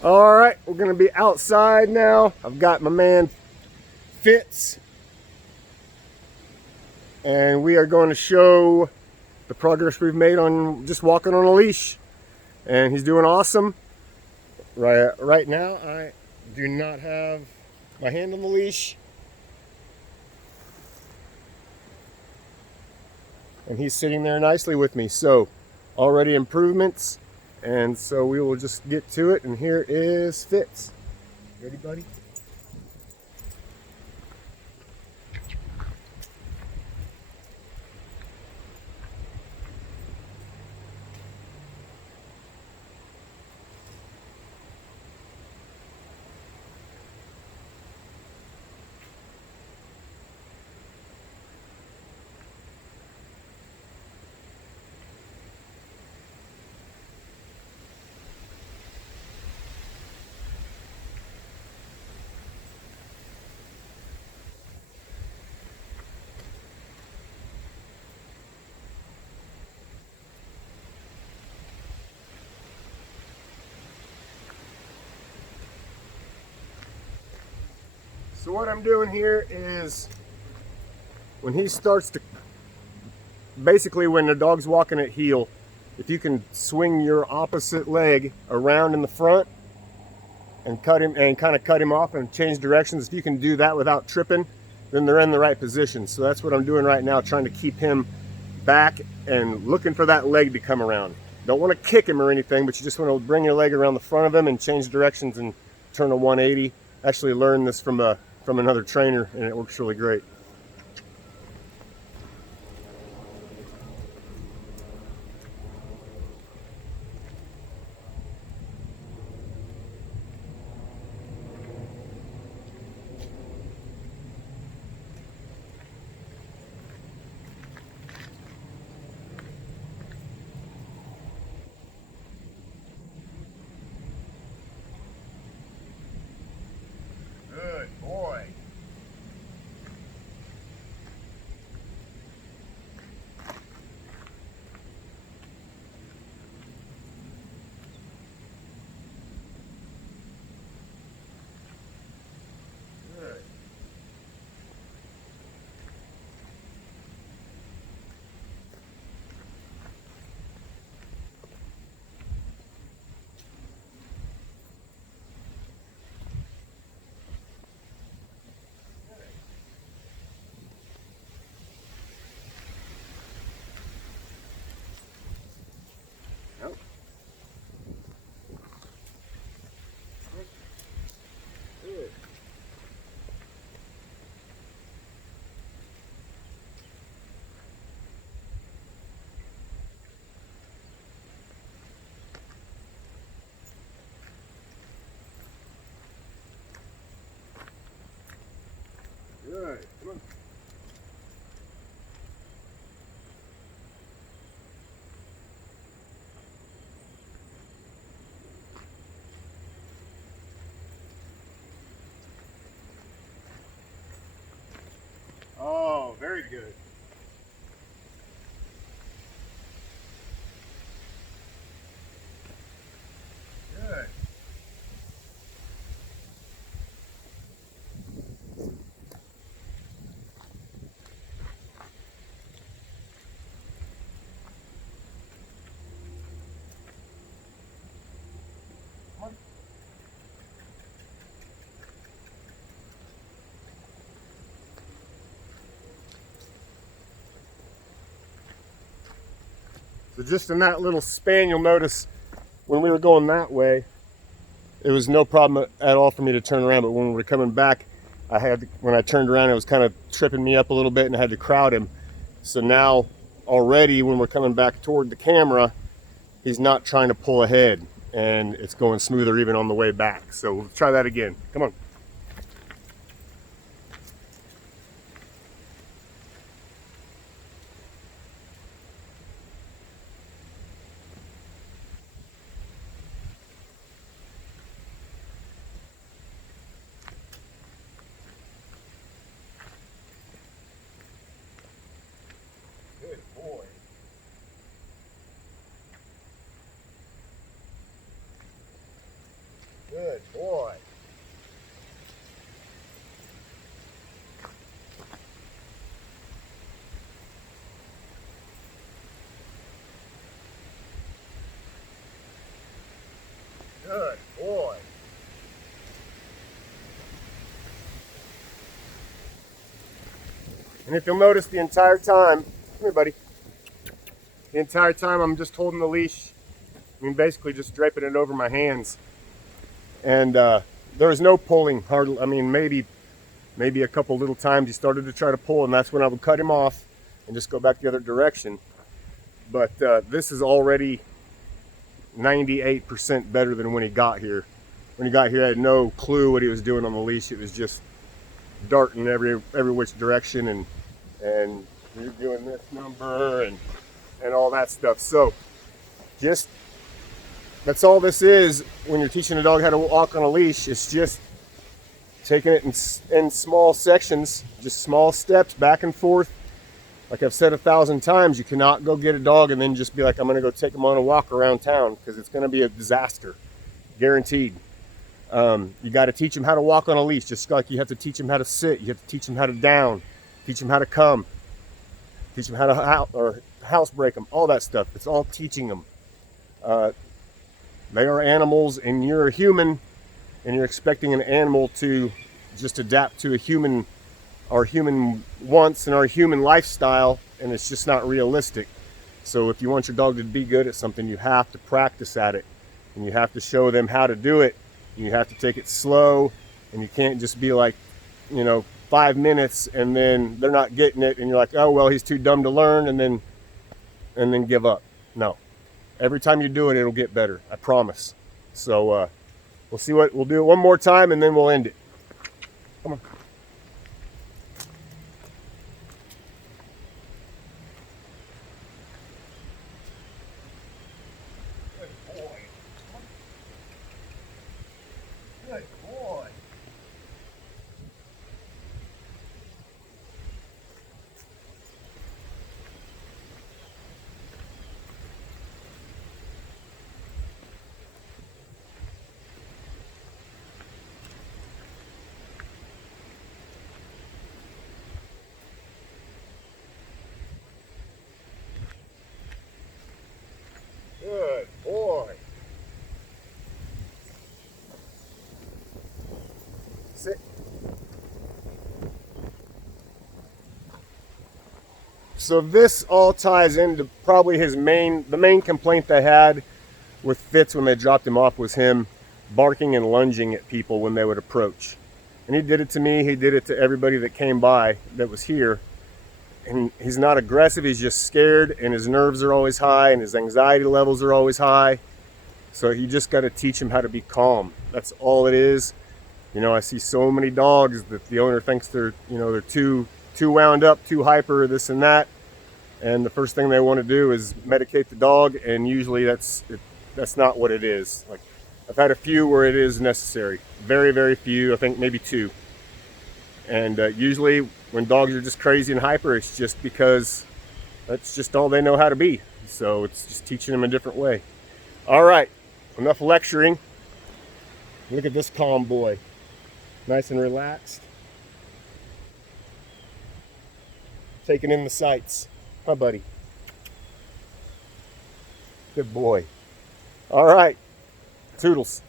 All right, we're gonna be outside now. I've got my man Fitz, and we are going to show the progress we've made on just walking on a leash. And he's doing awesome. Right now, I do not have my hand on the leash, and he's sitting there nicely with me. So, already improvements, and so we will just get to it. And here is Fitz. Ready, buddy? So what I'm doing here is when he starts to, basically when the dog's walking at heel, if you can swing your opposite leg around in the front and cut him and kind of cut him off and change directions, if you can do that without tripping, then they're in the right position. So that's what I'm doing right now, trying to keep him back and looking for that leg to come around. Don't want to kick him or anything, but you just want to bring your leg around the front of him and change directions and turn a 180. Actually learned this from another trainer, and it works really great. Good boy. Good. Yep. Good. Good. Come on. Oh, very good. Good. Come on. So just in that little span, you'll notice when we were going that way, it was no problem at all for me to turn around. But when we were coming back, when I turned around, it was kind of tripping me up a little bit, and I had to crowd him. So now, already, when we're coming back toward the camera, he's not trying to pull ahead, and it's going smoother even on the way back. So we'll try that again. Come on. Good boy. Good boy. Good boy. And if you'll notice the entire time, come here, buddy. The entire time I'm just holding the leash. I mean, basically just draping it over my hands. And there was no pulling, hardly. I mean, maybe a couple little times he started to try to pull, and that's when I would cut him off and just go back the other direction. But this is already 98% better than when he got here. When he got here, I had no clue what he was doing on the leash. It was just darting every which direction, and you're doing this number and all that stuff. So just that's all this is when you're teaching a dog how to walk on a leash. It's just taking it in small sections, just small steps back and forth. Like I've said 1,000 times, you cannot go get a dog and then just be like, I'm going to go take him on a walk around town, because it's going to be a disaster, guaranteed. You got to teach him how to walk on a leash, just like you have to teach him how to sit. You have to teach him how to down, teach him how to come, teach him how to house break them, all that stuff. It's all teaching them. They are animals, and you're a human, and you're expecting an animal to just adapt to our human wants and our human lifestyle, and it's just not realistic. So if you want your dog to be good at something, you have to practice at it, and you have to show them how to do it. You have to take it slow, and you can't just be like, 5 minutes and then they're not getting it, and you're like, oh well, he's too dumb to learn, and then give up. No, every time you do it, it'll get better, I promise. So we'll do it one more time, and then we'll end it. Come on. Good boy. Good boy. Good boy. Sit. So this all ties into probably the main complaint they had with Fitz when they dropped him off was him barking and lunging at people when they would approach. And he did it to me, he did it to everybody that came by that was here. And he's not aggressive, he's just scared, and his nerves are always high, and his anxiety levels are always high. So you just got to teach him how to be calm. That's all it is. I see so many dogs that the owner thinks they're too wound up, too hyper, this and that. And the first thing they want to do is medicate the dog, and usually that's not what it is. Like, I've had a few where it is necessary. Very, very few, I think maybe 2. And usually when dogs are just crazy and hyper, it's just because that's just all they know how to be. So it's just teaching them a different way. All right, enough lecturing. Look at this calm boy. Nice and relaxed. Taking in the sights. Hi, buddy. Good boy. All right, toodles.